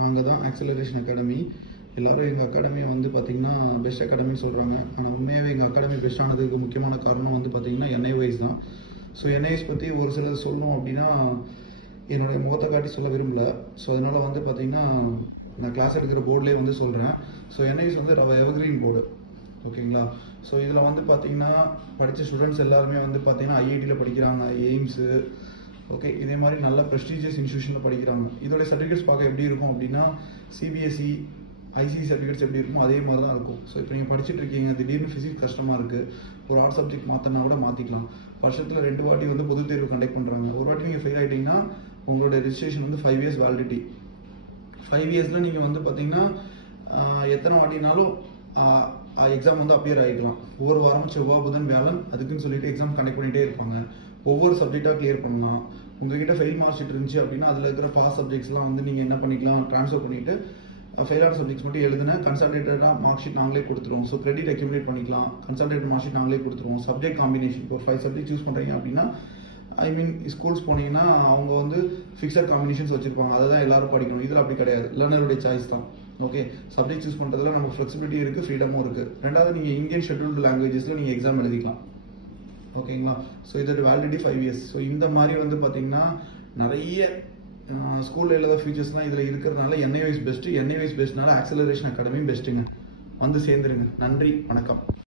நாங்கள் தான் acceleration academy. எல்லோரும் எங்கள் அகாடமியை வந்து பார்த்திங்கன்னா பெஸ்ட் அகாடமின்னு சொல்கிறாங்க. ஆனால் உண்மையாகவே எங்கள் அகாடமி பெஸ்ட் ஆனதுக்கு முக்கியமான காரணம் வந்து பார்த்திங்கன்னா NIOS தான். ஸோ NIOS பற்றி ஒரு சிலர் சொல்லணும் அப்படின்னா என்னுடைய முகத்தை காட்டி சொல்ல விரும்பல. ஸோ அதனால் வந்து பார்த்திங்கன்னா நான் கிளாஸ் எடுக்கிற போர்ட்லேயே வந்து சொல்கிறேன். ஸோ NIOS வந்து எவர்கிரீன் போர்டு, ஓகேங்களா. ஸோ இதில் வந்து பார்த்திங்கன்னா படித்த ஸ்டூடெண்ட்ஸ் எல்லாருமே வந்து பார்த்திங்கன்னா IITயில் படிக்கிறாங்க, எய்ம்ஸு, ஓகே, இதே மாதிரி நல்ல ப்ரெஸ்டீஜியஸ் இன்ஸ்டியூஷனில் படிக்கிறாங்க. இதோடைய சர்டிஃபிகேட்ஸ் பார்க்க எப்படி இருக்கும் அப்படின்னா CBSE ICSE சர்டிஃபிகேட்ஸ் எப்படி இருக்குமோ அதே மாதிரி தான் இருக்கும். ஸோ இப்போ நீங்கள் படிச்சுட்டு இருக்கீங்க, திடீர்னு ஃபிசிக்ஸ் கஷ்டமாக இருக்குது, ஒரு ஆர்ட் சப்ஜெக்ட் மாற்றினா கூட மாற்றிக்கலாம். வருஷத்தில் 2 வாட்டி வந்து பொதுத் தேர்வு கண்டக்ட் பண்ணுறாங்க. ஒரு வாட்டி நீங்கள் ஃபெயில் ஆகிட்டீங்கன்னா உங்களோட ரெஜிஸ்ட்ரேஷன் வந்து 5 years வேலிடிட்டி. 5 yearsல நீங்கள் வந்து பார்த்தீங்கன்னா எத்தனை வாட்டினாலும் எக்ஸாம் வந்து அப்பியர் ஆகிக்கலாம். ஒவ்வொரு வாரமும் செவ்வாய் புதன் வியாழன் அதுக்குன்னு சொல்லிட்டு எக்ஸாம் கண்டக்ட் பண்ணிகிட்டே இருப்பாங்க. ஒவ்வொரு சப்ஜெக்டாக கிளியர் பண்ணலாம். உங்ககிட்ட ஃபெயில் மார்க் ஷீட் இருந்துச்சு அப்படின்னா அதில் இருக்கிற பாஸ் சப்ஜெக்ட்ஸ்லாம் வந்து நீங்கள் என்ன பண்ணிக்கலாம், ட்ரான்ஸ்ஃபர் பண்ணிவிட்டு ஃபெயிலான சப்ஜெக்ட்ஸ் மட்டும் எழுதுன கன்சல்டேட்டடாக மார்க் ஷீட் நாங்களே கொடுத்துருவோம். ஸோ கிரெடிட் அக்யூமுலேட் பண்ணிக்கலாம். கன்சல்டேட்டட் மார்க் ஷீட் நாங்களே கொடுத்துருவோம். சப்ஜெக்ட் காம்பினேஷன் இப்போ 5 சப்ஜெக்ட் சூஸ் பண்ணுறீங்க அப்படின்னா ஸ்கூல்ஸ் போனீங்கன்னா அவங்க வந்து ஃபிக்ஸட் காம்பினேஷன்ஸ் வச்சுருப்பாங்க. அதை தான் எல்லாரும் படிக்கணும். இதில் அப்படி கிடையாது, லேர்னருடைய சாய்ஸ் தான். ஓகே, சப்ஜெக்ட் சூஸ் பண்ணுறதுல நமக்கு ஃப்ளெக்சிபிலிட்டி இருக்குது, ஃப்ரீடமும் இருக்குது. ரெண்டாவது நீங்கள் இந்தியன் ஷெட்யூல்டு லாங்குவேஜஸில் நீங்கள் எக்ஸாம் எழுதிக்கலாம், ஓகேங்களா. ஸோ இதோட வேலிடிட்டி 5 years. ஸோ இந்த மாதிரி வந்து பார்த்தீங்கன்னா நிறைய ஸ்கூலில் இல்லாத ஃபியூச்சர்ஸ்லாம் இதில் இருக்கிறதுனால NIOS பெஸ்ட்டு. NIOS பெஸ்ட்னால ஆக்சலரேஷன் அகாடமி பெஸ்ட்டுங்க. வந்து சேர்ந்துருங்க. நன்றி, வணக்கம்.